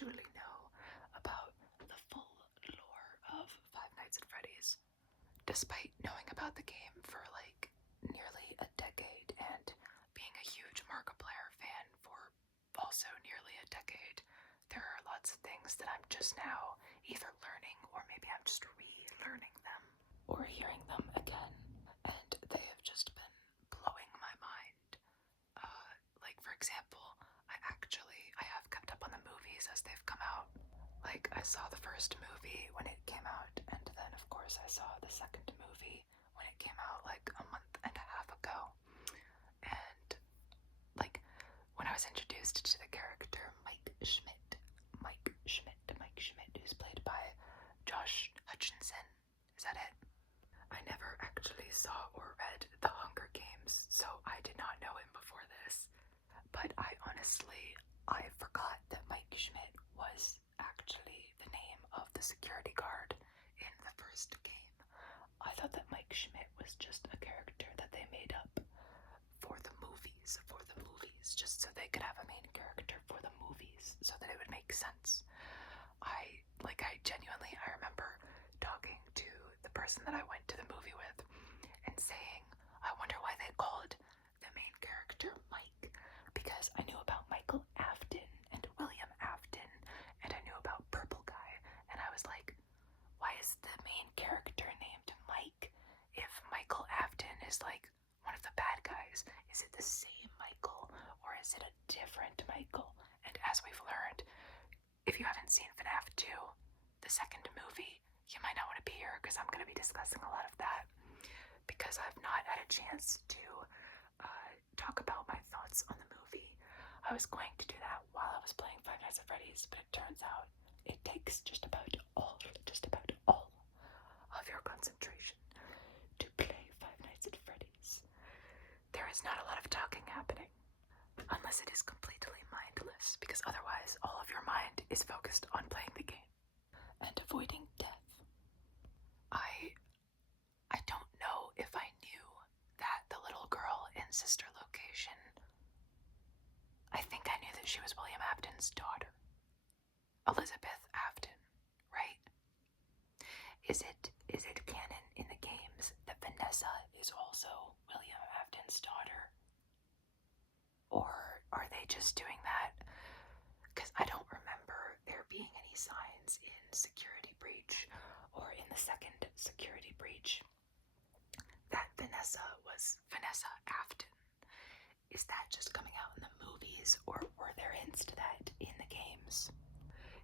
actually know about the full lore of Five Nights at Freddy's, despite knowing about the game for like nearly a decade and being a huge Markiplier fan for also nearly a decade. There are lots of things that I'm just now either learning or maybe I'm just relearning them or hearing them again, and they have just been blowing my mind. Like for example, I have kept up on the movies as they've come out. Like I saw the first movie when it came out, and then of course I saw the second movie when it came out like a month and a half ago. And like when I was introduced to the character Mike Schmidt, who's played by Josh Hutcherson. Is that it? I never actually saw or read The Hunger Games, so I did not know him before this. But I forgot that Mike Schmidt was actually the name of the security guard in the first game. I thought that Mike Schmidt was just a character that they made up for the movies, just so they could have a main character for the movies, so that it would make sense. I remember talking to the person that I went to the movie with and saying, I wonder why they called the main character Mike, because I knew about Michael Afton and William Afton, and I knew about Purple Guy, and I was like, why is the main character named Mike if Michael Afton is like one of the bad guys? Is it the same Michael or is it a different Michael? And as we've learned, if you haven't seen Fnaf 2, the second movie, you might not want to be here because I'm going to be discussing a lot of that, because I've not had a chance to talk about my thoughts on the movie. I was going to do that while I was playing Five Nights at Freddy's, but it turns out it takes just about all of your concentration to play Five Nights at Freddy's. There is not a lot of talking happening, unless it is completely mindless, because otherwise all of your mind is focused on playing the game and avoiding death. I don't know if I knew that the little girl in Sister Location, I think I knew that she was William Afton's daughter, Elizabeth Afton, right? Is it canon in the games that Vanessa is also William Afton's daughter? Or are they just doing that? Because I don't remember there being any signs in Security Breach or in the second Security Breach that Vanessa was Vanessa Afton. Is that just coming out in the movies, or were there hints to that in the games?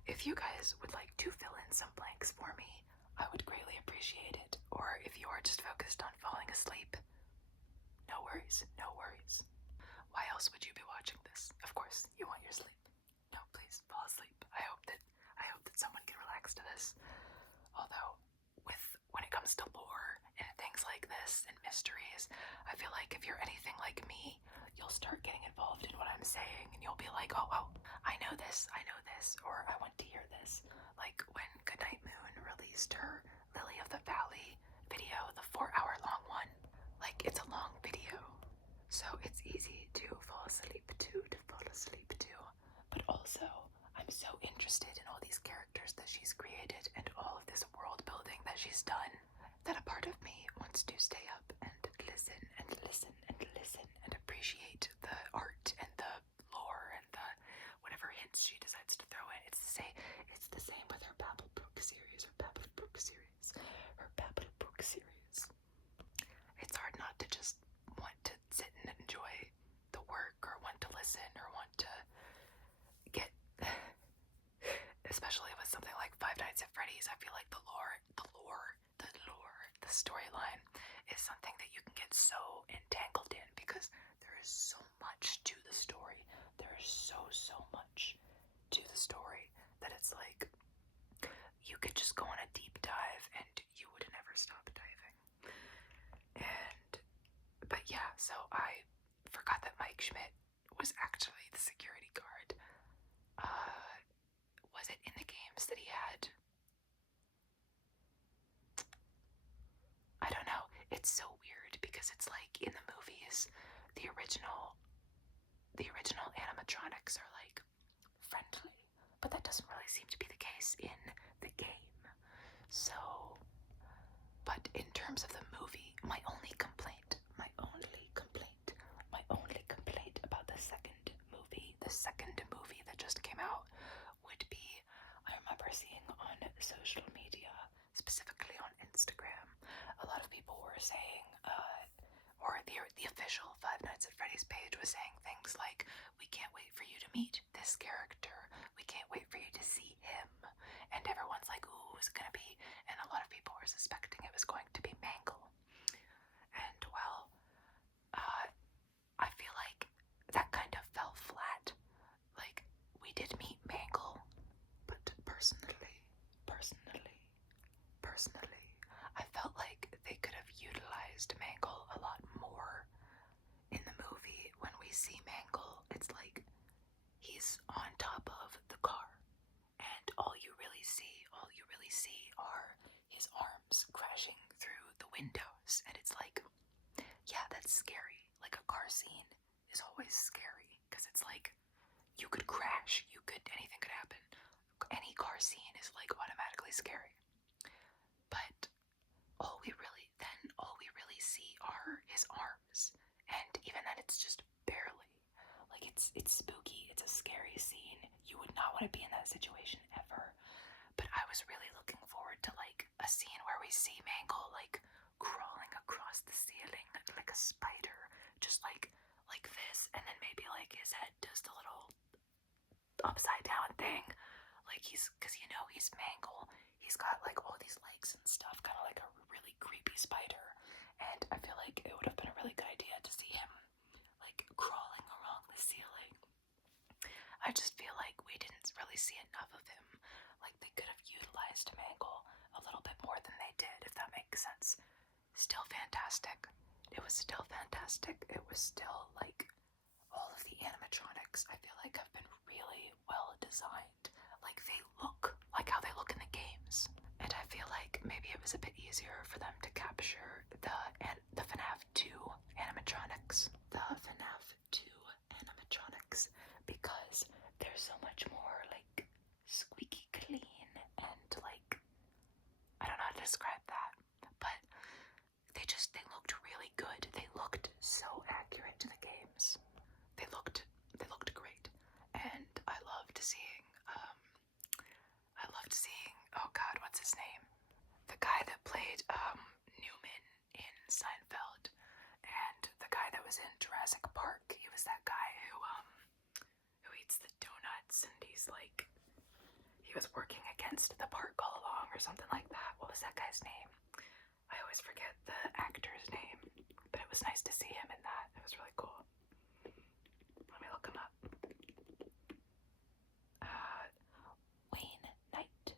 If you guys would like to fill in some blanks for me, I would greatly appreciate it. Or if you are just focused on falling asleep, no worries. Why else would you be watching this? Of course, you want your sleep. No, please fall asleep. I hope that someone can relax to this. Although, when it comes to lore and things like this and mysteries, I feel like if you're anything like me, you'll start getting involved in what I'm saying, and you'll be like, oh, I know this, or I want to hear this. Like when Goodnight Moon released her Lily of the Valley video, the 4-hour-long one. Like, it's a long video, so it's easy to fall asleep to. But also, I'm so interested in all these characters that she's created and all of this world building that she's done, that a part of me wants to stay up and listen and appreciate the art and the lore and the whatever hints she decides to throw in. It's the same with her Babelbrook series. It's hard not to just want to sit and enjoy the work, or want to listen, or want to get, especially with something like Five Nights at Freddy's. I feel like the storyline is something that you can get so entangled in, because there is so much to the story. There is so much to the story that it's like you could just go on a deep dive and you would never stop diving. But yeah, so I forgot that Mike Schmidt was actually the security guard. Was it in the games that he had? I don't know. It's so weird because it's like in the movies, the original animatronics are like friendly, but that doesn't doesn't really seem to be the case in the game. So, but in terms of the movie, my only complaint about the second movie that just came out would be, I remember seeing on social media, specifically on Instagram, a lot of people were saying, or the official Five Nights at Freddy's page was saying things like, we can't wait for you to meet this character, we can't wait for you to see him, and everyone's like, ooh, who's it gonna be? And a lot of people were suspecting it was going to be Mangle. And well, I feel like that kind of fell flat. Like, we did meet Mangle, but personally, I felt like they could have utilized Mangle a lot more in the movie. When we see Mangle, it's like he's on top of the car, and all you really see are his arms crashing through the windows, and it's like, yeah, that's scary. Like, a car scene is always scary, because it's like, you could crash, anything could happen. Any car scene is like automatically scary. But all we really see are his arms, and even then it's just barely. Like, it's spooky, it's a scary scene. You would not want to be in that situation ever. But I was really looking forward to like a scene where we see Mangle like crawling across the ceiling like a spider, just like this, and then maybe like his head does the little upside down thing, like because he's Mangle, he's got like all these legs and stuff, kind of like a really creepy spider, and I feel like it would have been a really good idea to see him like crawling along the ceiling. I just feel like we didn't really see enough of him. Like, they could have utilized Mangle a little bit more than they did, if that makes sense. Still fantastic. It was still fantastic. It was still like, all of the animatronics I feel like have been really well designed. Like, they look like how they look in the games. And I feel like maybe it was a bit easier for them to capture the FNAF 2 animatronics. Because they're so much more like squeaky clean, and like, I don't know how to describe that, but they looked really good. They looked so accurate to the games. They looked great, and I loved seeing oh god, what's his name? The guy that played Newman in Seinfeld, and the guy that was in Jurassic Park. He was that guy who eats the donuts, and he was working against the park all along or something like that. What was that guy's name? I always forget the actor's name, but it was nice to see him in that. It was really cool. Let me look him up. Wayne Knight.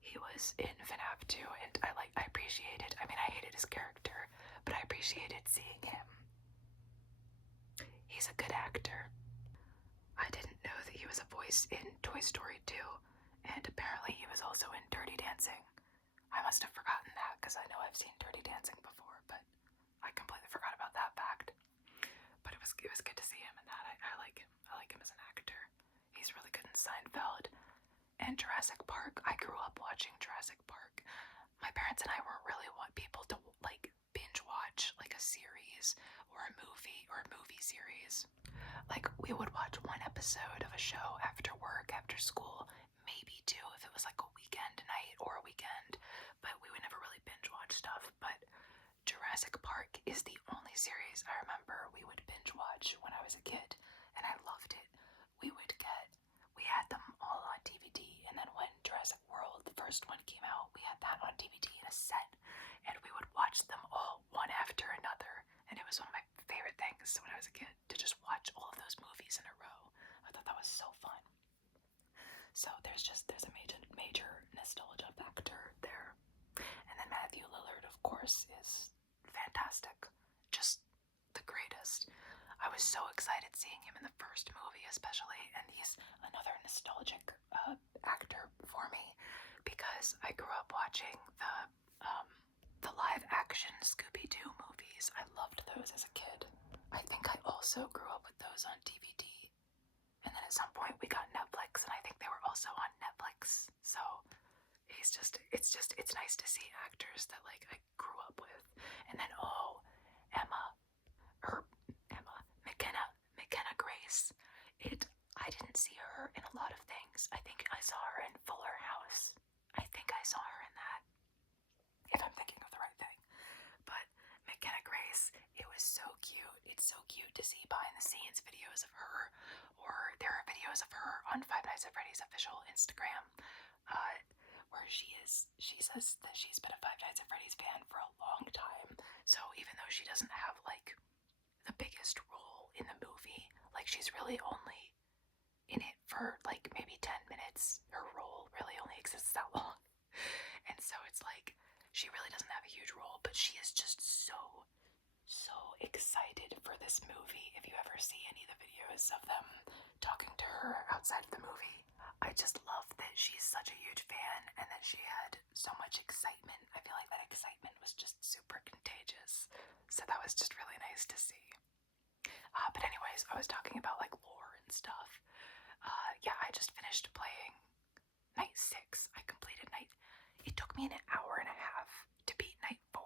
He was in FNAF 2, and I appreciated, I mean, I hated his character, but I appreciated seeing him. He's a good actor. I didn't know that he was a voice in Toy Story 2, and apparently he was also in Dirty Dancing. I must have forgotten that, because I know I've seen Dirty Dancing before, but I completely forgot about that fact. But it was good to see him in that. I like him. I like him as an actor. He's really good in Seinfeld. And Jurassic Park. I grew up watching Jurassic Park. My parents and I weren't really people to like binge watch like a series or a movie series. Like, we would watch one episode of a show after work, after school, maybe two if it was like a weekend night or a weekend, but we would never really binge watch stuff. But Jurassic Park is the only series I remember we would binge watch when I was a kid, and I loved it. We had them all on DVD, and then when Jurassic World, the first one, came out, we had that on DVD in a set, and we would watch them all one after another, and it was one of my favorite things when I was a kid, to just watch all of those movies in a row. I thought that was so fun. So there's a major nostalgia factor there. And then Matthew Lillard, of course, is fantastic. Just the greatest. I was so excited seeing him in the first movie, especially, and he's another nostalgic actor for me, because I grew up watching the live-action Scooby-Doo movies. I loved those as a kid. I think I also grew up with those on DVD, and then at some it's nice to see actors that like I grew up with. And then McKenna Grace. I didn't see her in a lot of things. I think I saw her in Fuller House. I think I saw her in that, if I'm thinking of the right thing. But McKenna Grace, it was so cute. It's so cute to see behind the scenes videos of her, or there are videos of her on Five Nights at Freddy's official Instagram, where she says that she's been a Five Nights at Freddy's fan for a long time. So even though she doesn't have like the biggest role in the movie, like she's really only in it for like maybe 10 minutes. Her role really only exists that long. And so it's like she really doesn't have a huge role, but she is just so excited for this movie. If you ever see any of the videos of them talking to her outside of the movie, I just love that she's such a huge fan and that she had so much excitement. I feel like that excitement was just super contagious. So that was just really nice to see. But anyways, I was talking about like lore and stuff. Yeah, I just finished playing night 6. I completed it took me an hour and a half to beat night 4.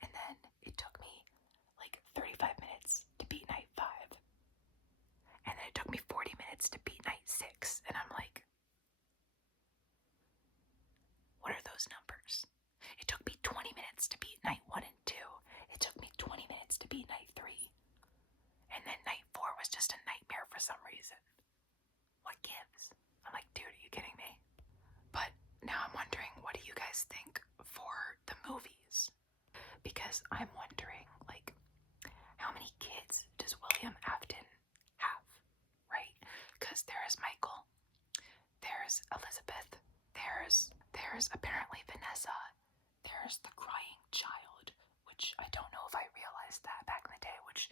And then it took me like 35 minutes to beat night 5. And then it took me 40 minutes to beat night 6. And I'm like, what are those numbers? It took me 20 minutes to beat night 1 and 2. It took me 20 minutes to beat night 3. And then night 4 was just a nightmare for some reason. What gives? I'm like, dude, are you kidding me? But now I'm wondering, what do you guys think for the movies? Because I'm wondering, like, how many kids does William Afton have, right? Because there is Michael, there's Elizabeth, there's apparently Vanessa, there's the crying child, which I don't know if I realized that back in the day, which,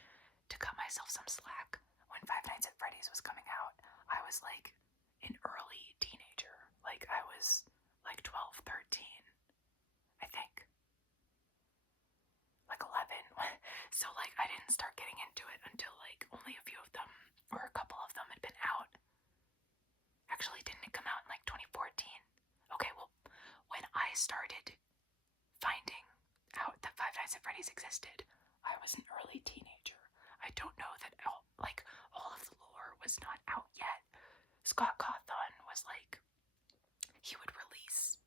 to cut myself some slack, when Five Nights at Freddy's was coming out, I was like an early teenager. Like I was like 12, 13, I think. Like 11. So like I didn't start getting into it until like only a few of them, or a couple of them, had been out. Actually, didn't it come out in like 2014? Okay, well, when I started finding out that Five Nights at Freddy's existed, I was an early teenager. I don't know that all of the lore was not out yet. Scott Cawthon was like, he would release,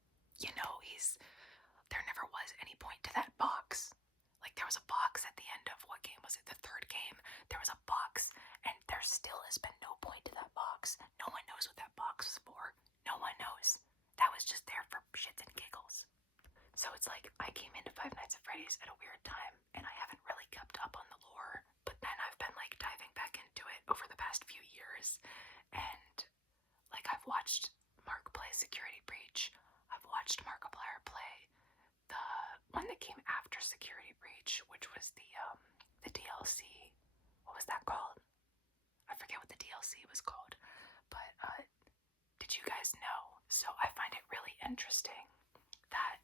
there never was any point to that box. Like there was a box at the end of, what game was it? The 3rd game. There was a box, and there still has been no point to that box. No one knows what that box was for. No one knows. That was just there for shits and giggles. So it's like, I came into Five Nights at Freddy's at a weird time, and I haven't really kept up on the lore, but then I've been like diving back into it over the past few years, and like I've watched Mark play Security Breach. I've watched Markiplier play the one that came after Security Breach, which was the DLC. What was that called? I forget what the DLC was called. But did you guys know? So I find it really interesting that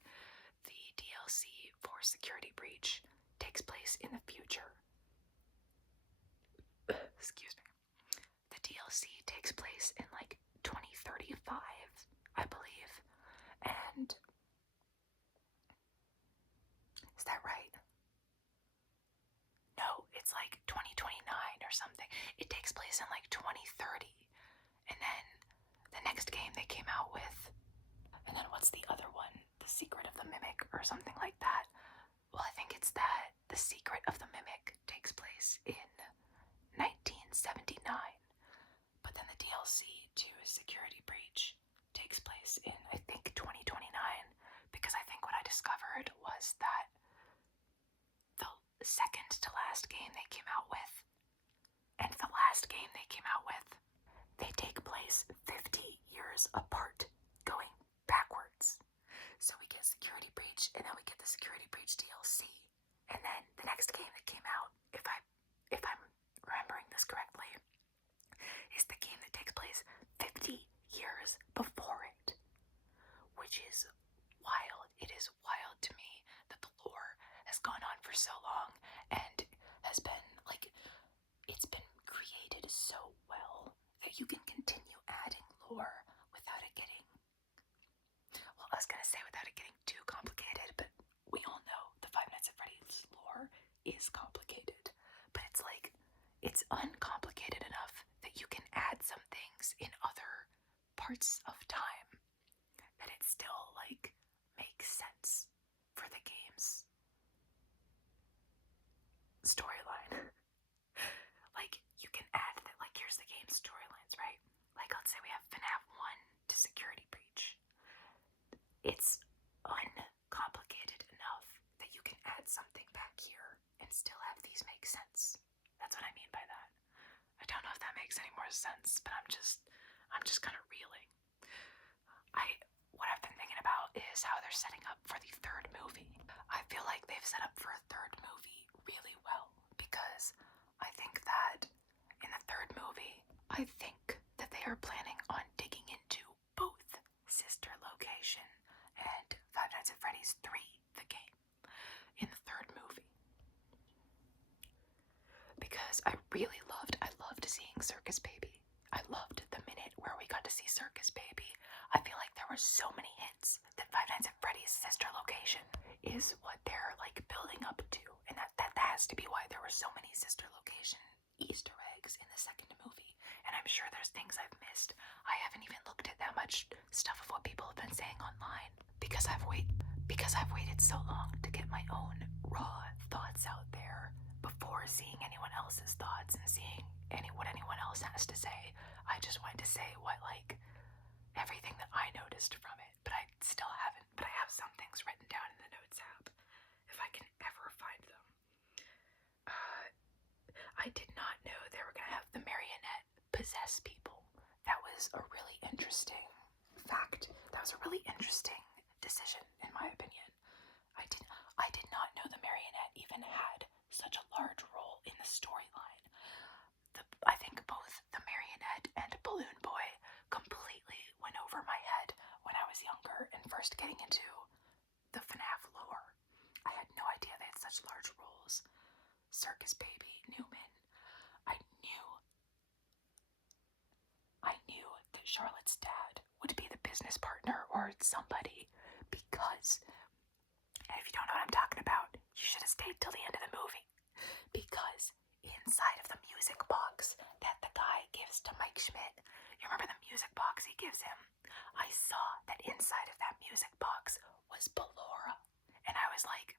the DLC for Security Breach takes place in the future. Excuse me. The DLC takes place in like 2035, I believe. And is that right? No, it's like 2029 or something. It takes place in like 2030. And then the next game they came out with, and then what's the other one? The Secret of the Mimic or something like that. Well, I think it's that. The Secret of the Mimic takes place in 1979. But then the DLC to Security Breach takes place in, I think, 2029. Because I think what I discovered was that the second to last game they came out with, and the last game they came out with, they take place 50 years apart, going backwards. So we get Security Breach, and then we get the Security Breach DLC. And then the next game that came out, if I'm remembering this correctly, is the game that takes place 50 years before it. Which is wild. It is wild to me that the lore has gone on for so long and has been, like, it's been created so well that you can continue adding lore without it getting, well, I was uncomplicated enough that you can add some things in other parts of time that it still, like, makes sense for the game's storyline. Like, you can add that, like, here's the game's storylines, right? Like, let's say we have Fnaf 1 to Security Breach. It's uncomplicated enough that you can add something back here and still have these make sense. That's what I mean by that. I don't know if that makes any more sense, but I'm just kind of reeling. What I've been thinking about is how they're setting up for the third movie. I feel like they've set up for a third movie really well, because I think that in the third movie, I think that they are planning on digging into both Sister Location and Five Nights at Freddy's 3, the game, in the third movie. Because I loved seeing Circus Baby. I loved the minute where we got to see Circus Baby. I feel like there were so many hints that Five Nights at Freddy's Sister Location is what they're, like, building up to, and that has to be why there were so many Sister Location Easter eggs in the second movie. And I'm sure there's things I've missed. I haven't even looked at that much stuff of what people have been saying online, because I've waited so long to get my own raw thoughts out there before seeing anyone else's thoughts and seeing what anyone else has to say. I just wanted to say what, like, everything that I noticed from it, but I still haven't. But I have some things written down in the notes app, if I can ever find them. I did not know they were going to have the marionette possess people. That was a really interesting fact. That was a really interesting decision, in my opinion. I did not know the marionette even had such a large role in the storyline. I think both the marionette and Balloon Boy completely went over my head when I was younger and first getting into the Fnaf lore. I had no idea they had such large roles. Circus Baby, Newman. I knew that Charlotte's dad would be the business partner or somebody, because, and if you don't know what I'm talking about, you should have stayed till the end of the movie, because inside of the music box that the guy gives to Mike Schmidt, you remember the music box he gives him? I saw that inside of that music box was Ballora, and I was like,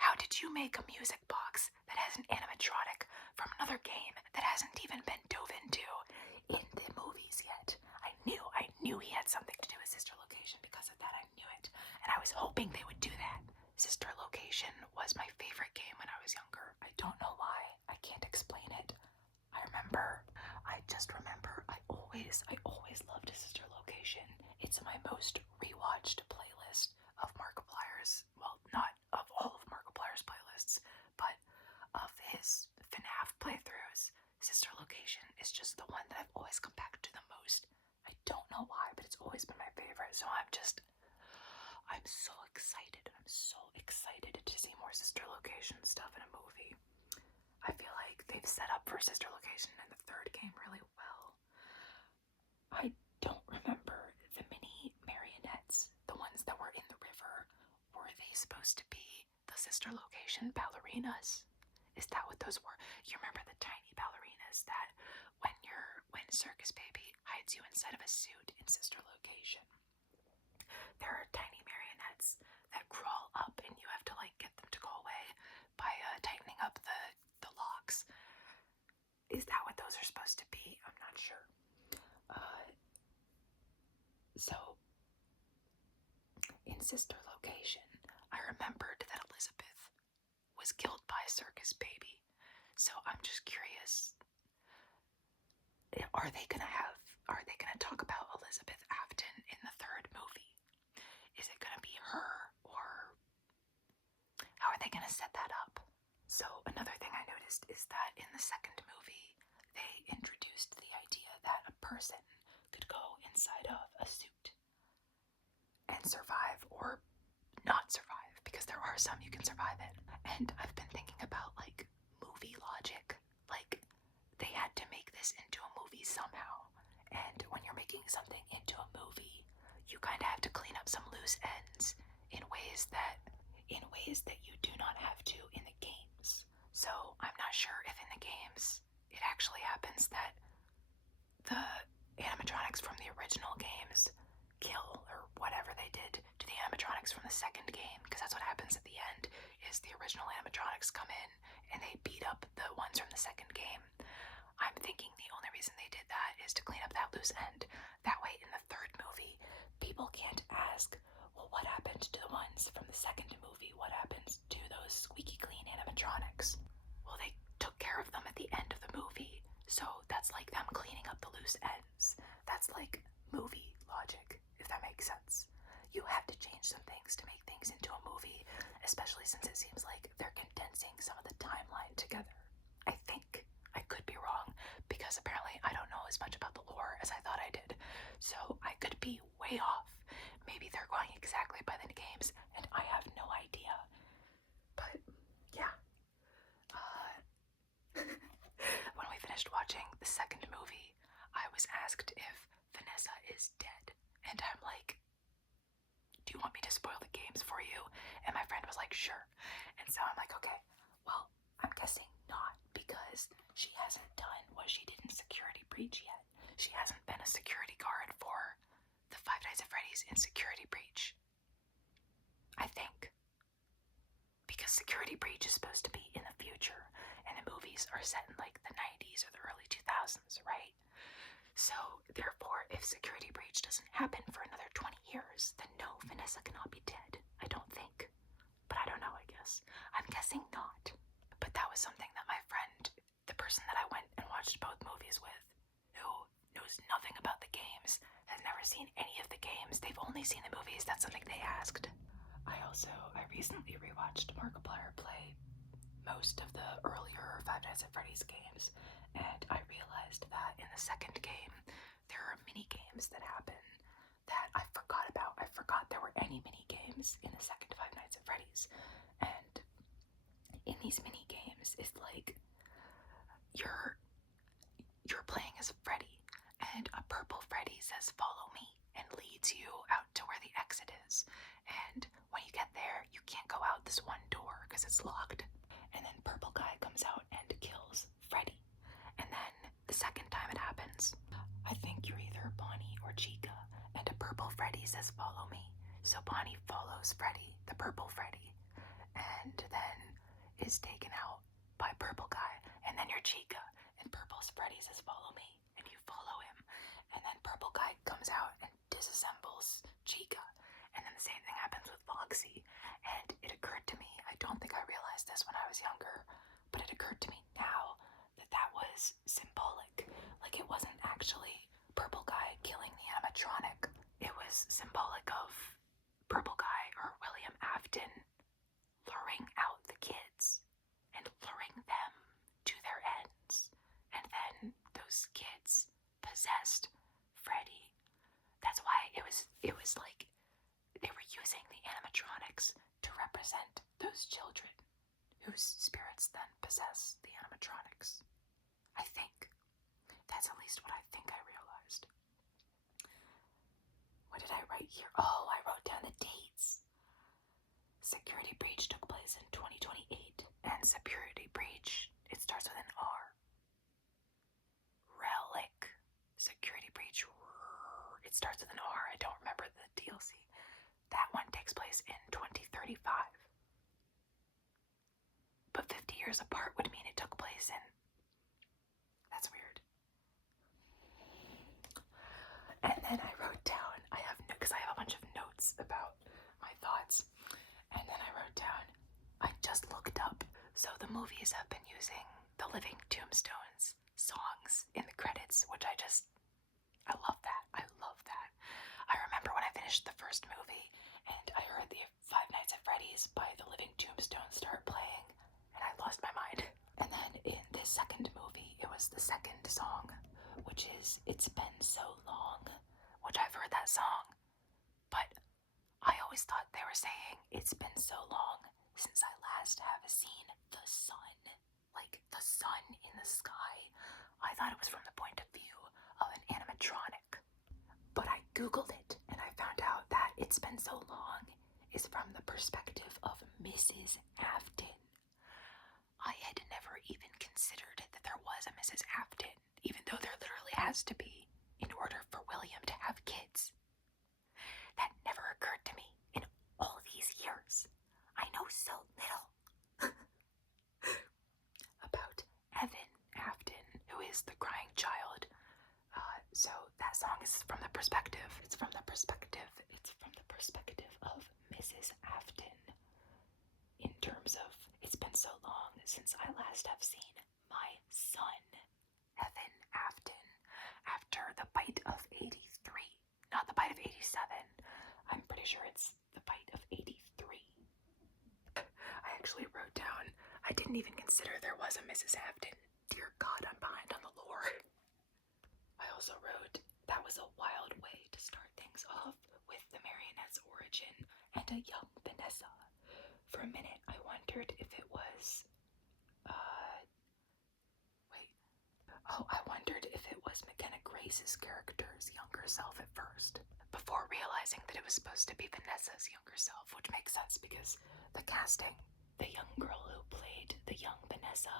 how did you make a music box that has an animatronic from another game that hasn't even been dove into in the movies yet? I knew he had something to do with Sister Location. Because of that, I knew it, and I was hoping they would do that. Sister Location was my favorite game when I was younger. I don't know why. I can't explain it. I just remember I always loved Sister Location. It's my most rewatched playlist of Markiplier's, well, not of all of Markiplier's playlists, but of his Fnaf playthroughs. Sister Location is just the one that I've always come back to the most. I don't know why, but it's always been my favorite, so I'm so excited. I'm so excited to see more Sister Location stuff in a movie. I feel like they've set up for Sister Location in the third game really well. I don't remember the mini marionettes, the ones that were in the river. Were they supposed to be the Sister Location ballerinas? Is that what those were? You remember the tiny ballerinas that when Circus Baby hides you inside of a suit in Sister Location? There are tiny marionettes that crawl up, and you have to, like, get them to go away by tightening up the locks. Is that what those are supposed to be? I'm not sure. So, in Sister Location, I remembered that Elizabeth was killed by Circus Baby. So I'm just curious, are they gonna talk about Elizabeth Afton in the third movie? Is it gonna be her, or how are they gonna set that up? So another thing I noticed is that in the second movie, they introduced the idea that a person could go inside of a suit and survive or not survive, because there are some you can survive in. And I've been thinking about, like, movie logic. Like, they had to make this into a movie somehow. And when you're making something into a movie, you kind of have to clean up some loose ends in ways that you do not have to in the games. So I'm not sure if in the games it actually happens that the animatronics from the original games kill or whatever they did to the animatronics from the second game, because that's what happens at the end, is the original animatronics come in and they beat up the ones from the second game. I'm thinking the only reason they did that is to clean up that loose end. That way in the third movie, people can't ask, well, what happened to the ones from the second movie? What happens to those squeaky clean animatronics? Well, they took care of them at the end of the movie, so that's like them cleaning up the loose ends. That's like movie logic, if that makes sense. You have to change some things to make things into a movie, especially since it seems like they're condensing some of the timeline together. I think. I could be wrong, because apparently I don't know as much about the lore as I thought I did. So I could be way off. Maybe they're going exactly by the games, and I have no idea. But, yeah. When we finished watching the second movie, I was asked if Vanessa is dead. And I'm like, do you want me to spoil the games for you? And my friend was like, sure. And so I'm like, okay, well, I'm guessing not, because she hasn't done what she did in Security Breach yet. She hasn't been a security guard for the Five Nights at Freddy's in Security Breach. I think. Because Security Breach is supposed to be in the future, and the movies are set in like the 90s or the early 2000s, right? So, therefore, if Security Breach doesn't happen for another 20 years, then no, Vanessa cannot be dead. I don't think. But I don't know, I guess. I'm guessing not. But that was something that my friend, the person that I went and watched both movies with, who knows nothing about the games, has never seen any of the games, they've only seen the movies, that's something they asked. I recently rewatched Markiplier play most of the earlier Five Nights at Freddy's games, and I realized that in the second game, there are mini games that happen that I forgot about. I forgot there were any mini games in the second Five Nights at Freddy's. And in these mini games, it's like you're playing as Freddy, and a purple Freddy says follow me and leads you out to where the exit is. And when you get there, you can't go out this one door because it's locked. And then purple guy comes out and kills Freddy. And then the second time it happens, I think you're either Bonnie or Chica, and a purple Freddy says follow me. So Bonnie follows Freddy, the purple Freddy, and then is taken out by purple guy. And then you're Chica, and purple's Freddy says follow me, and you follow him. And then purple guy comes out and disassembles Chica. And then the same thing happens with Foxy. And it occurred to me, I don't think I realized this when I was younger, but it occurred to me now that that was symbolic. Like, it wasn't actually purple guy killing the animatronic. It was symbolic of purple guy, or William Afton, luring out the kids and luring them to their ends. And then those kids possessed Freddy. That's why it was like they were using the animatronics to represent those children whose spirits then possess the animatronics. I think. That's at least what I think I realized. What did I write here? Oh, I wrote down the dates. Security Breach took place in 2028, and Security Breach, it starts with an R. Relic. Security Breach, it starts with an R. I don't remember the DLC. That one takes place in 2035. But 50 years apart would mean it took place in... That's weird. And then I wrote down, because I have a bunch of notes about my thoughts. And then I wrote down, I just looked up. So the movies have been using the Living Tombstones songs in the credits, which I love that. I love that. I remember when I finished the first movie and I heard the Five Nights at Freddy's by the Living Tombstones start playing, and I lost my mind. And then in the second movie, it was the second song, which is It's Been So Long, which I've heard that song, but I always thought they were saying it's been so long since I last have seen the sun, like the sun in the sky. I thought it was from the point of view of an animatronic, but I googled it and I found out that It's Been So Long is from the perspective of Mrs. Afton. I had never actually wrote down, I didn't even consider there was a Mrs. Afton. Dear God, I'm behind on the lore. I also wrote, that was a wild way to start things off with the marionette's origin and a young Vanessa. For a minute, I wondered if it was, I wondered if it was McKenna Grace's character's younger self at first, before realizing that it was supposed to be Vanessa's younger self, which makes sense because the casting, the young girl who played the young Vanessa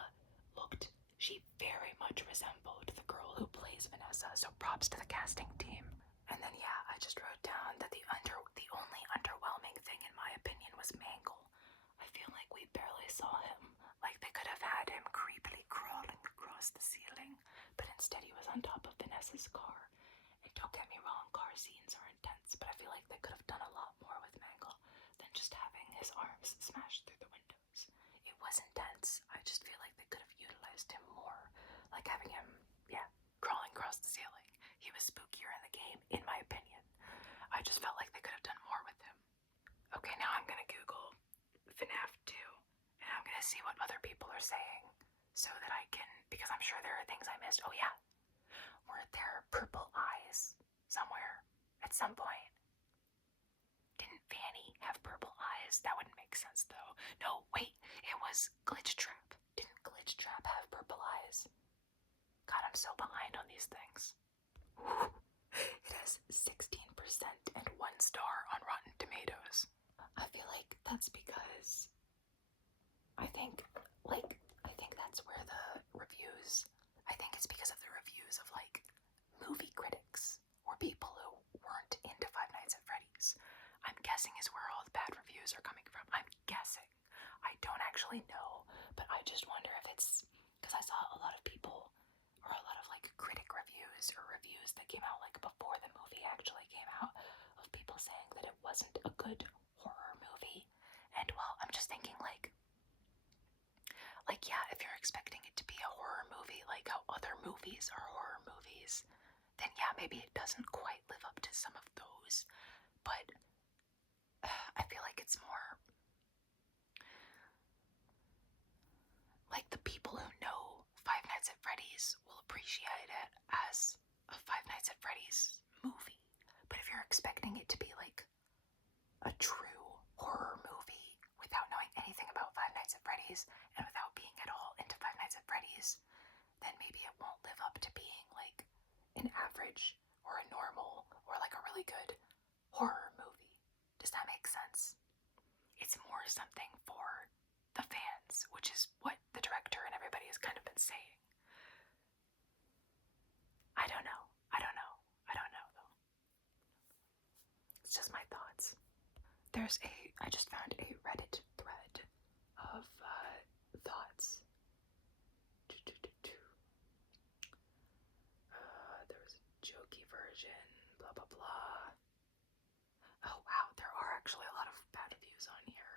she very much resembled the girl who plays Vanessa, so props to the casting team. And then yeah, I just wrote down that the only underwhelming thing in my opinion was Mangle. I feel like we barely saw him. Like they could have had him creepily crawling across the ceiling, but instead he was on top of Vanessa's car. And don't get me wrong, car scenes are intense, but I feel like they could have done a lot more with Mangle than just having his arms smashed through the windows. It was intense. I just feel like they could have utilized him more, like having him, crawling across the ceiling. He was spookier in the game, in my opinion. I just felt like they could have done more with him. Okay, now I'm gonna Google Fnaf 2, and I'm gonna see what other people are saying, so that I can, because I'm sure there are things I missed. Oh yeah, were there purple eyes somewhere at some point? Didn't Fanny have purple eyes? That wouldn't make sense though. No, wait, it was Glitch Trap. Didn't Glitch Trap have purple eyes? God, I'm so behind on these things. It has 16% and 1 star on Rotten Tomatoes. I feel like that's because I think that's where the reviews, I think it's because of the reviews of like movie critics or people who weren't into Five Nights at Freddy's. I'm guessing is where all the bad reviews are coming from. I'm guessing. I don't actually know, but I just wonder if it's because I saw a lot of people or a lot of like critic reviews or reviews that came out like before the movie actually came out of people saying that it wasn't a good horror movie. And well, I'm just thinking like yeah, if you're expecting it to be a horror movie like how other movies are horror movies, then yeah, maybe it doesn't quite live up to some of those. But I feel like it's more like the people who know Five Nights at Freddy's will appreciate it as a Five Nights at Freddy's movie. But if you're expecting it to be like a true horror movie without knowing anything about Five Nights at Freddy's and without being at all into Five Nights at Freddy's, then maybe it won't live up to being like an average or a normal or like a really good horror movie. Does that make sense? It's more something for the fans, which is what the director and everybody has kind of been saying. I don't know though. It's just my thoughts. I just found a Reddit thread of thoughts. There was a jokey version, blah blah blah. Oh wow, there are actually a lot of bad reviews on here.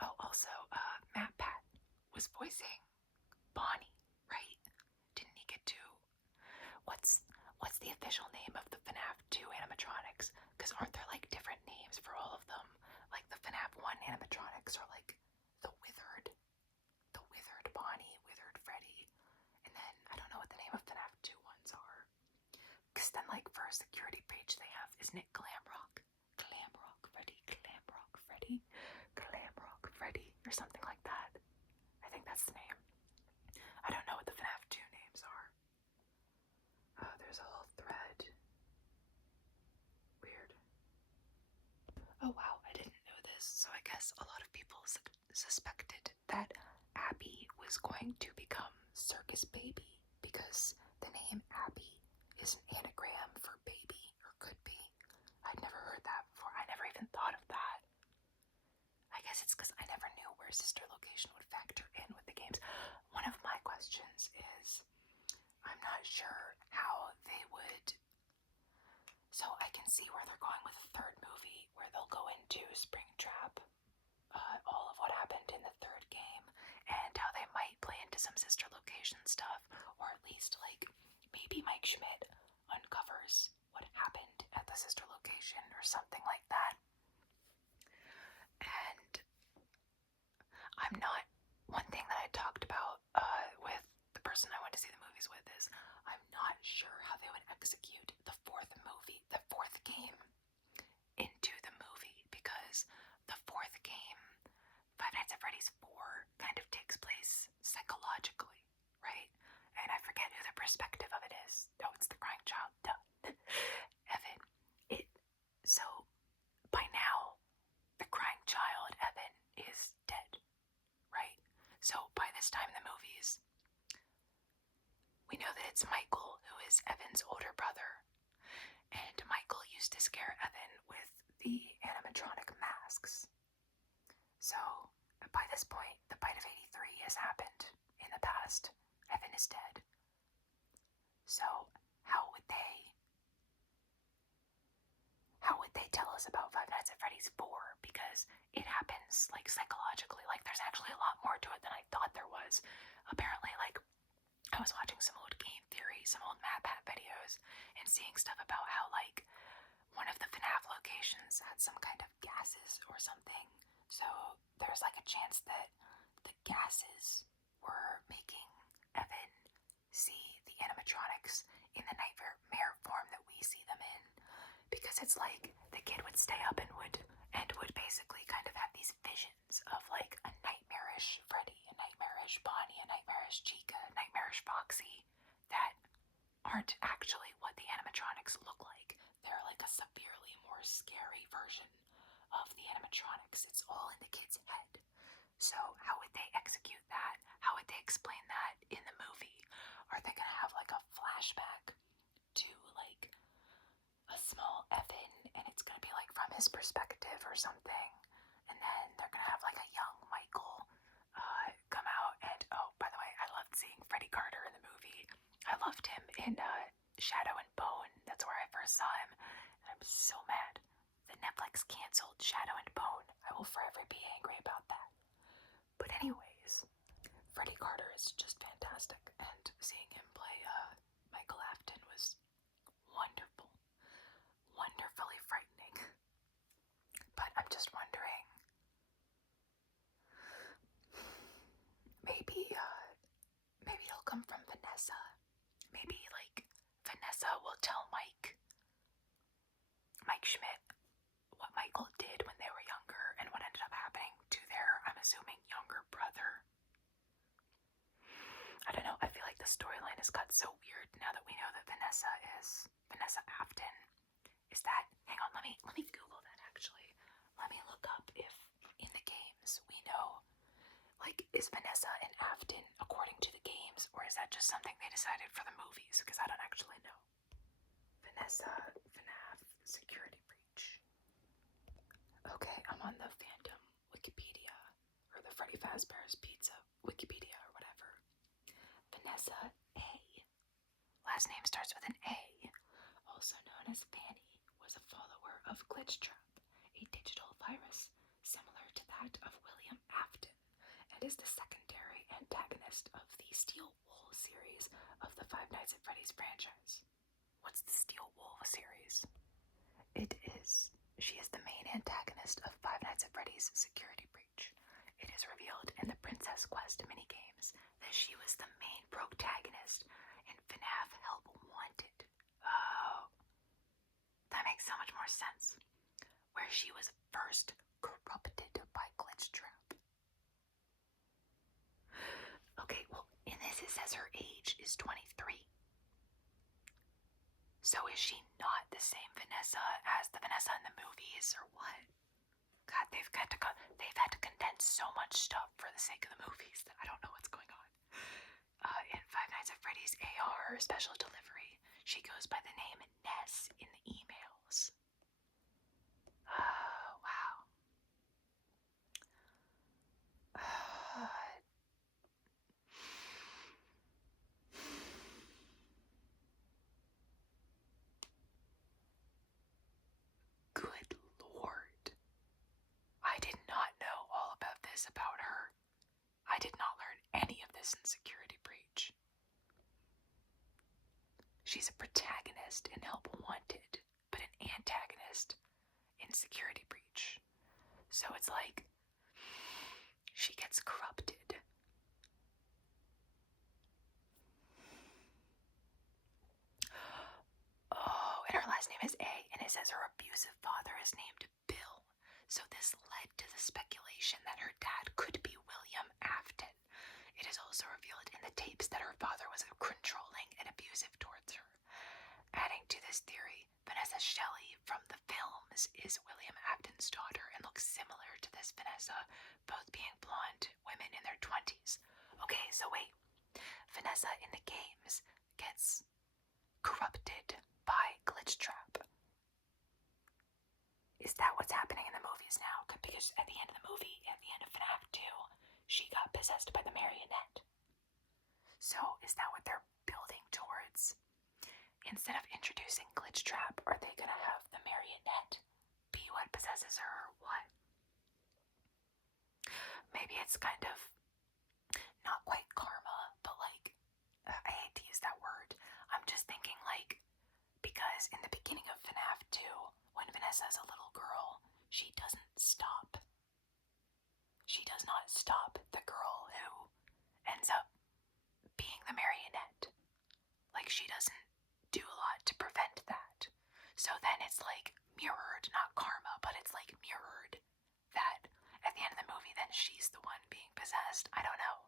Oh, also, Matt Pat was voicing Bonnie, right? Didn't he get to? What's the official name of the Fnaf 2 animatronics? Because aren't there like different names for all of them? Like the Fnaf 1 animatronics are like the withered Bonnie, withered Freddy, and then I don't know what the name of Fnaf 2 ones are. Because then like for a security page they have, isn't it Glamrock? Glamrock Freddy, Glamrock Freddy, Glamrock Freddy, or something like that. I think that's the name. I don't know what the FNAF 2 names are. There's a whole thread. Weird. Oh wow, I didn't know this, so I guess a lot of people suspected that Abby was going to become Circus Baby because the name Abby is an anagram for baby, or could be. I'd never heard that before. I never even thought of that. I guess it's because I never knew where sister location would factor in with the games. One of my questions is, I'm not sure how they would, so I can see where they're going with a third movie, where they'll go into Springtrap, all of what happened in the third game, and how they might play into some sister location stuff, movies. We know that it's Michael, who is Evan's older brother, and Michael used to scare Evan with the animatronic masks. So, by this point, the bite of 83 has happened in the past. Evan is dead. So, how would they tell us about Five Nights at Freddy's 4? Because it happens, like, psychologically. Like, there's actually a lot more to it than I thought there was. Apparently, like, I was watching some old game theory, some old MatPat videos, and seeing stuff about how, like, one of the Fnaf locations had some kind of gases or something. So there's, like, a chance that the gases were making Evan see the animatronics in the nightmare form that we see them in. Because it's like the kid would stay up and would basically kind of have these visions of, like, a nightmarish Freddy, a nightmarish Bonnie, a nightmarish Chica, a nightmarish Foxy that aren't actually what the animatronics look like. They're like a severely more scary version of the animatronics. It's all in the kid's head. So how would they execute that? How would they explain that in the movie? Are they gonna have like a flashback to like a small Evan, and it's gonna be like from his perspective or something? And then they're gonna have like a young Michael come out, and oh, by the way, I loved seeing Freddie Carter in the movie. I loved him in Shadow and Bone. That's where I first saw him, and I'm so mad that Netflix canceled Shadow and Bone. I will forever be angry about that. But anyways, Freddie Carter is just fantastic, and seeing him play Michael Afton was wonderful, wonderfully frightening. But I'm just wondering, maybe it'll come from Vanessa. Maybe like Vanessa will tell Mike Schmidt what Michael did when they were younger and what ended up happening to their, I'm assuming, younger brother. I don't know, I feel like the storyline has got so weird now that we know that Vanessa is Vanessa Afton. Is that, hang on, let me Google that actually. Let me look up if in the games we know, like, is Vanessa and Afton according to the games, or is that just something they decided for the movies? Because I don't actually know. Vanessa, Fnaf, security breach. Okay, I'm on the fandom Wikipedia, or the Freddy Fazbear's Pizza Wikipedia, or whatever. Vanessa A. Last name starts with an A. Also known as Fanny, was a follower of Glitchtrap, a digital virus similar to that of William Afton, and is the secondary antagonist of the Steel Wool series of the Five Nights at Freddy's franchise. What's the Steel Wool series? She is the main antagonist of Five Nights at Freddy's Security Breach. It is revealed in the Princess Quest minigames that she was the main protagonist in Fnaf Help Wanted. Oh, that makes so much more sense. Where she was first corrupted by Glitchtrap. Okay, well, in this it says her age is 23. So is she not the same Vanessa as the Vanessa in the movies, or what? God, they've had to condense so much stuff for the sake of the movies that I don't know what's going on. In Five Nights at Freddy's AR Special Delivery, she goes by the name Ness in the emails. Oh, wow. Good Lord. I did not know all about this about her. I did not learn any of this in Security Breach. She's a protagonist in Help Wanted, but an antagonist in Security Breach. So it's like she gets corrupted. Oh, and her last name is A, and it says her abusive father is named Bill. So this led to the speculation that her dad could be William Afton. It is also revealed in the tapes that her father was controlling and abusive towards her. Adding to this theory, Vanessa Shelley from the films is William Afton's daughter and looks similar to this Vanessa, both being blonde women in their 20s. Okay, so wait. Vanessa in the games gets corrupted by Glitch Trap. Is that what's happening in the movies now? Because at the end of the movie, at the end of Fnaf 2, she got possessed by the marionette. So is that what they're building towards? Instead of introducing Glitch Trap, are they gonna have the marionette be what possesses her or what? Maybe it's kind of not quite karma, but like, I hate to use that word. I'm just thinking like, because in the beginning of Fnaf 2, when Vanessa is a little girl, she doesn't stop. She does not stop the girl who ends up being the marionette. Like, she doesn't do a lot to prevent that. So then it's like mirrored, not karma, but it's like mirrored that at the end of the movie then she's the one being possessed. I don't know.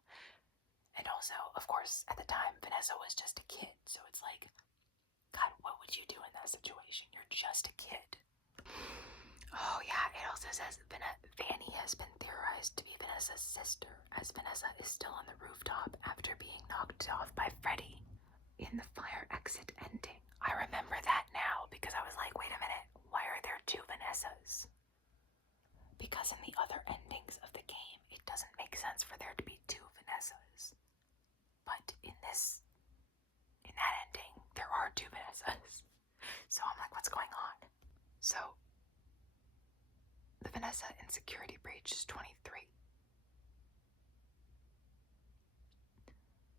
And also, of course, at the time Vanessa was just a kid, so it's like, God, what would you do in that situation? You're just a kid. Oh yeah, it also says Vanny has been theorized to be Vanessa's sister, as Vanessa is still on the rooftop after being knocked off by Freddy in the fire exit ending. I remember that now because I was like, wait a minute, why are there two Vanessas? Because in the other endings of the game, it doesn't make sense for there to be two Vanessas. But in that ending, there are two Vanessas. So I'm like, what's going on? So, the Vanessa in Security Breach is 23.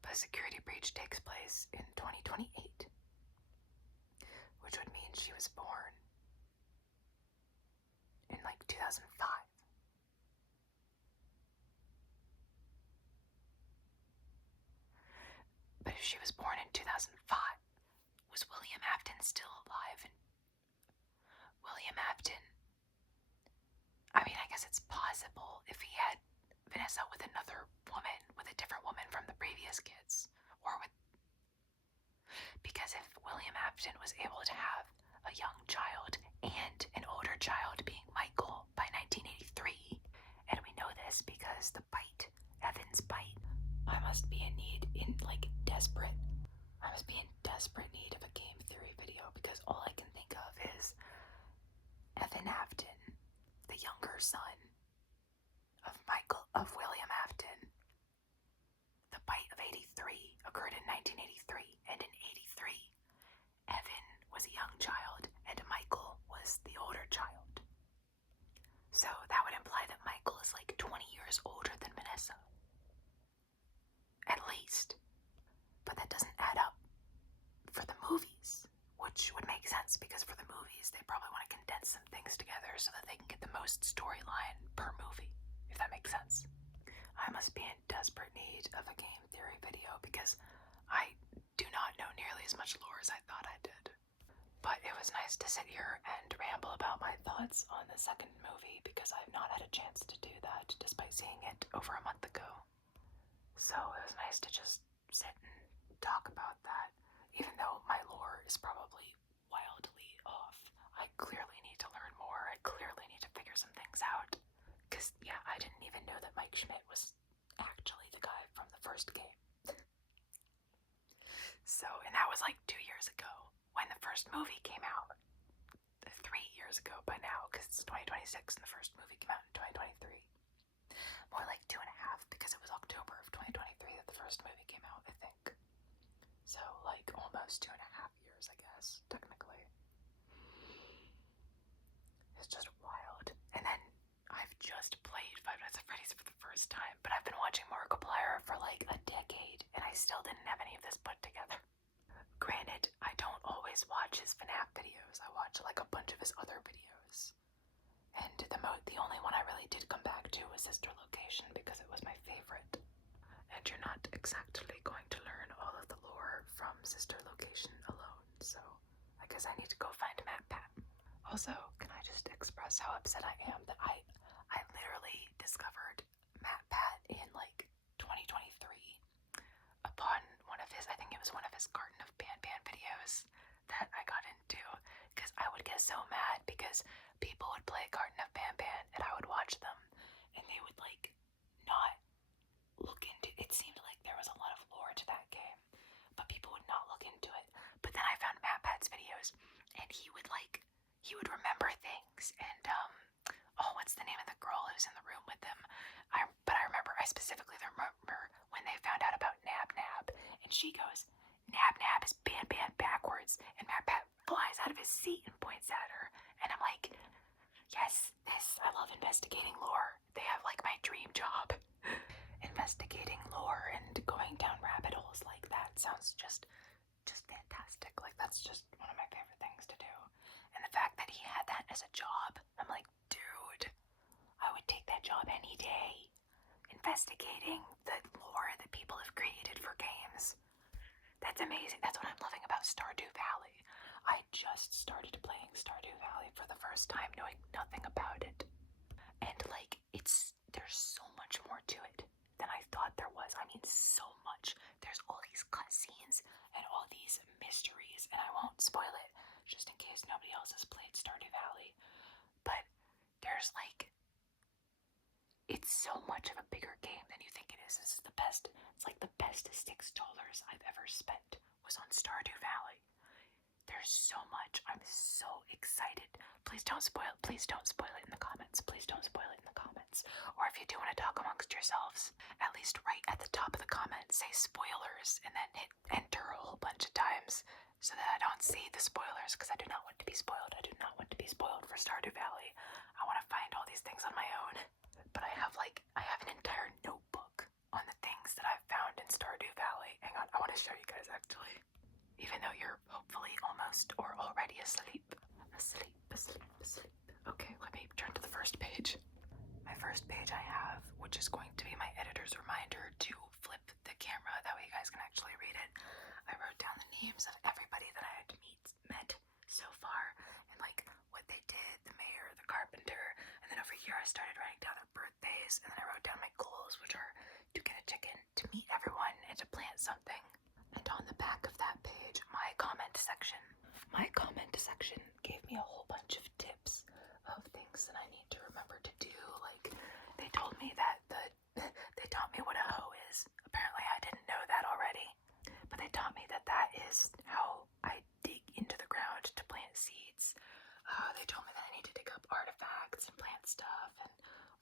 But Security Breach takes place in 2028, which would mean she was born in like 2005. But if she was born in 2005, was William Afton still alive? And William Afton, I mean, I guess it's possible if he had Vanessa with another woman, with a different woman from the previous kids, or with, because if William Afton was able to have a young child and an older child being Michael by 1983, and we know this because the bite, Evan's bite, I must be in desperate need of a game theory video, because all I can think of is Evan Afton, the younger son of William Afton. The bite of 83 occurred in 1983, and in 83, Evan was a young child and Michael was the older child. So that would imply that Michael is like 20 years older than Vanessa. At least. But that doesn't add up for the movies, which would make sense because for the movies they probably want to condense some things together so that they can get the most storyline per movie, if that makes sense. I must be in desperate need of a game theory video because I do not know nearly as much lore as I thought I did. But it was nice to sit here and ramble about my thoughts on the second movie because I've not had a chance to do that despite seeing it over a month ago. So it was nice to just sit and talk about that, even though my lore is probably wildly off. I clearly need to learn more. I clearly need to figure some things out. Because, yeah, I didn't even know that Mike Schmidt was actually the guy from the first game. So, and that was like 2 years ago when the first movie came out. 3 years ago by now, because it's 2026 and the first movie came out in 2023. More like 2.5 because it was October of 2023 that the first movie came out, I think. So, like, almost 2.5 years, I guess, technically. It's just wild. And then I've just played Five Nights at Freddy's for the first time, but I've been watching Markiplier for like a decade, and I still didn't have any of this put together. Granted, I don't always watch his Fnaf videos. I watch like a bunch of his other videos. And the only one I really did come back to was Sister Location because it was my favorite. And you're not exactly going to learn all of the lore from Sister Location alone, so I guess I need to go find Matt Pat. Also, can I just express how upset I am that I literally discovered Matt Pat in like 2023 upon one of his, I think it was one of his Garden of Pan videos that I got into, because I would get so mad because people would play Garden of Pan and I would watch them and they would like not look into it. Seemed like there was a lot of lore to that game she goes, "Nab Nab is Ban Ban backwards," and Nab Nab flies out of his seat and points at her. And I'm like, yes, I love investigating lore. They have like my dream job. Investigating lore and going down rabbit holes like that sounds just fantastic. Like, that's just one of my favorite things to do. And the fact that he had that as a job, I'm like, dude, I would take that job any day. Investigating the lore that people have created for games. That's amazing. That's what I'm loving about Stardew Valley. I just started playing Stardew Valley for the first time, knowing nothing about it. And like, there's so much more to it than I thought there was. I mean, so much. There's all these cutscenes and all these mysteries, and I won't spoil it just in case nobody else has played Stardew Valley. But there's like, it's so much of a bigger game than you think it is. This is the best. It's like the best $6 I've ever spent was on Stardew Valley. There's so much. I'm so excited. Please don't spoil it in the comments. Please don't spoil it in the comments. Or if you do want to talk amongst yourselves, at least right at the top of the comments, say spoilers and then hit enter a whole bunch of times so that I don't see the spoilers, because I do not want to be spoiled. I do not want to be spoiled for Stardew Valley. I want to find all these things on my own. But I have an entire notebook on the things that I've found in Stardew Valley. Hang on, I want to show you guys actually. Even though you're hopefully almost or already asleep. Okay, let me turn to the first page. My first page I have, which is going to be my editor's reminder to flip the camera, that way you guys can actually read it. I wrote down the names of everybody that I had met so far, and like what they did, the mayor, the carpenter, and then over here I started writing down their birthdays, and then I wrote down my goals, which are to get a chicken, to meet everyone, and to plant something. And on the back of that page, my comment section gave me a whole bunch of tips of things that I need to remember to do. Like, they told me that they taught me what a hoe is. Apparently I didn't know that already, but they taught me that is how I dig into the ground to plant seeds. They told me that I need to dig up artifacts and plant stuff and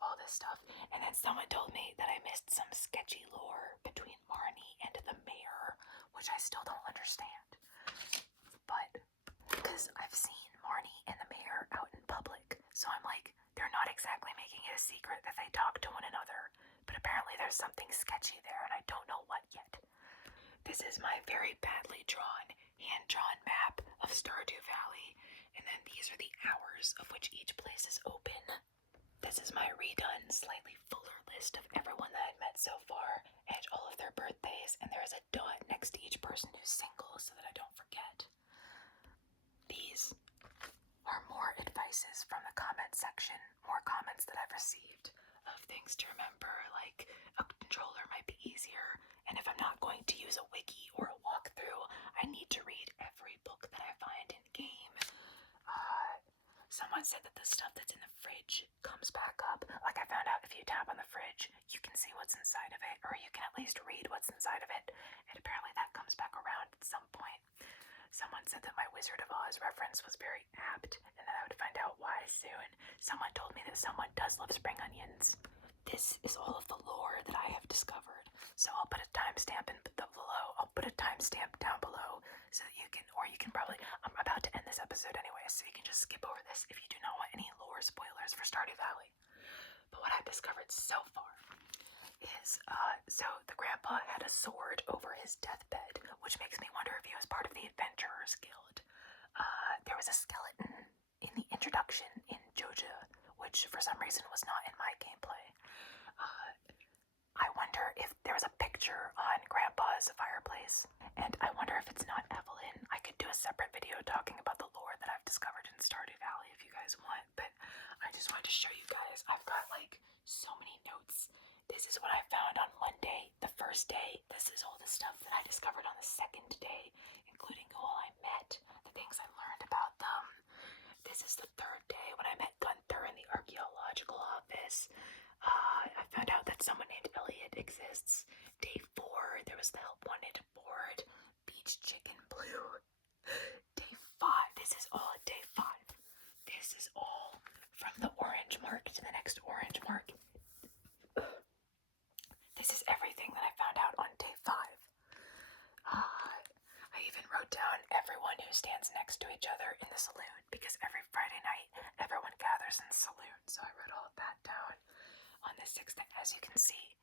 all this stuff. And then someone told me that I missed some sketchy lore between Marnie and the mayor, which I still don't understand. But because I've seen Marnie and the mayor out in public, so I'm like, they're not exactly making it a secret that they talk to one another, but apparently there's something sketchy there, and I don't know what yet. This is my very badly drawn, hand-drawn map of Stardew Valley, and then these are the hours of which each place is open. This is my redone, slightly fuller list of everyone that I've met so far, and all of their birthdays, and there is a dot next to each person who's single so that I don't forget. These are more advices from the comment section, more comments that I've received of things to remember, like a controller might be easier, and if I'm not going to use a wiki or a walkthrough, I need to read every book that I find in game. Someone said that the stuff that's in the fridge comes back up. Like, I found out if you tap on the fridge, you can see what's inside of it, or you can at least read what's inside of it, and apparently that comes back around at some point. Someone said that my Wizard of Oz reference was very apt, and that I would find out why soon. Someone told me that someone does love spring onions. This is all of the lore that I have discovered, so I'll put a timestamp below. I'll put a timestamp down below so that you can, or you can probably, I'm about to end this episode anyway, so you can just skip over this if you do not want any lore spoilers for Stardew Valley. But what I've discovered so far is, so the grandpa had a sword over his deathbed, which makes me wonder if he was part of the Adventurers Guild. There was a skeleton in the introduction in Joja, which for some reason was not in my gameplay. I wonder if there was a picture on Grandpa's fireplace, and I wonder if it's not Evelyn. I could do a separate video talking about the lore that I've discovered in Stardew Valley if you guys want, but I just wanted to show you guys. I've got like so many notes. This is what I found on one day, the first day. This is all the stuff that I discovered on the second day, including who all I met, the things I learned about them. This is the third day when I met Gunther in the archaeological office. I found out that someone named Elliot exists. Day 4, there was the help wanted board. Beach chicken blue. Day 5, this is all day 5. This is all from the orange mark to the next orange mark. This is everything that I found out on day 5. newsstands next to each other in the saloon, because every Friday night everyone gathers in the saloon. So I wrote all of that down on the 6th. As you can see,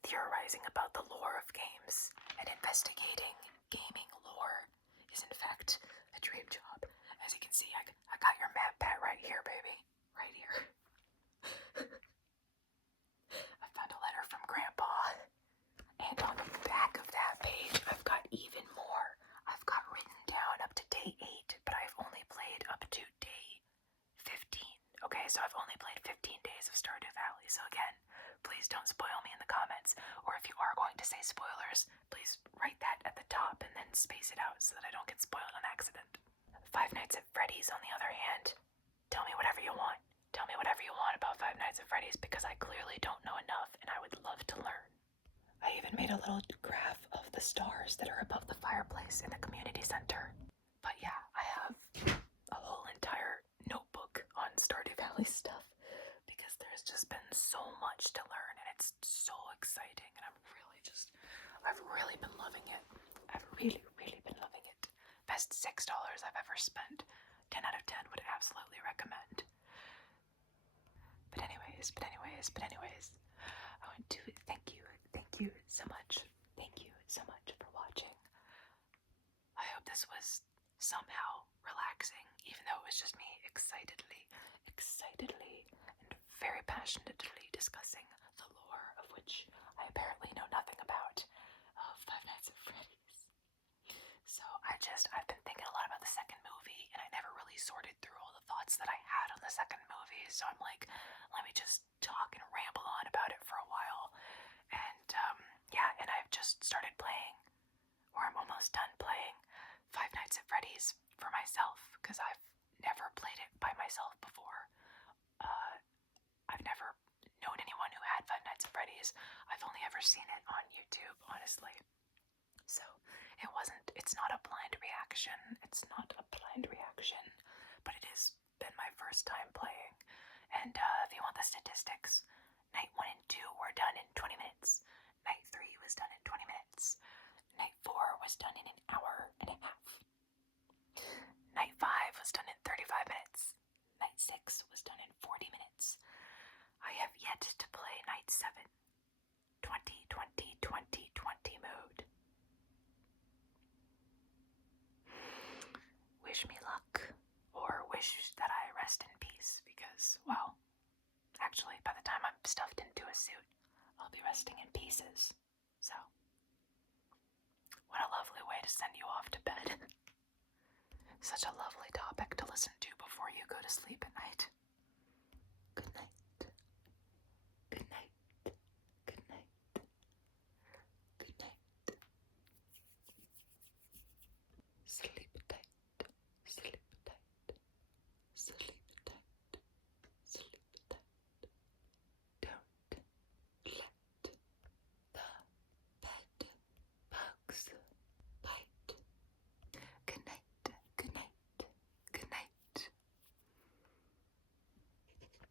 theorizing about the lore of games and investigating gaming lore is in fact a dream job. As you can see, I got your map pad right here, baby. Right here. I found a letter from Grandpa. And on the back of that page, I've got even more. I've got written down up to day 8, but I've only played up to day 15. Okay, so I've only played 15 days of Stardew Valley. So again, please don't spoil me in the comments. Or if you are going to say spoilers, please write that at the top and then space it out so that I don't get spoiled on accident. Five Nights at Freddy's, on the other hand, tell me whatever you want. Tell me whatever you want about Five Nights at Freddy's, because I clearly don't know enough and I would love to learn. I even made a little graph of the stars that are above the fireplace in the community center. But yeah, I have a whole entire notebook on Stardew Valley stuff, because there's just been so much to learn and it's so exciting, and I've really been loving it. I've really been loving it. Best $6 I've ever spent. 10 out of 10 would absolutely recommend. But anyways, I want to thank you so much. Thank you so much for watching. I hope this was somehow relaxing, even though it was just me excitedly, and very passionately discussing the lore of which I apparently know nothing about of Five Nights at Freddy's. So I've been thinking a lot about the second movie, and I never really sorted through all the thoughts that I had on the second movie, so I'm like, let me just talk and ramble on about it for a while. And and I've just started playing, or I'm almost done playing, Five Nights at Freddy's for myself, because I've never played it by myself before. I've never known anyone who had Five Nights at Freddy's. I've only ever seen it on YouTube, honestly. So it's not a blind reaction. It's not a blind reaction, but it has been my first time playing. And if you want the statistics, night 1 and 2 were done in 20 minutes. Night 3 was done in 20 minutes. Night 4 was done in an hour and a half. Night 5 was done in 35 minutes. Night 6 was done in 40 minutes. I have yet to play Night 7. 20 mode. Wish me luck, or wish that I rest in peace, because, well, actually, by the time I'm stuffed into a suit, I'll be resting in pieces. So, what a lovely way to send you off to bed. Such a lovely topic to listen to before you go to sleep at night.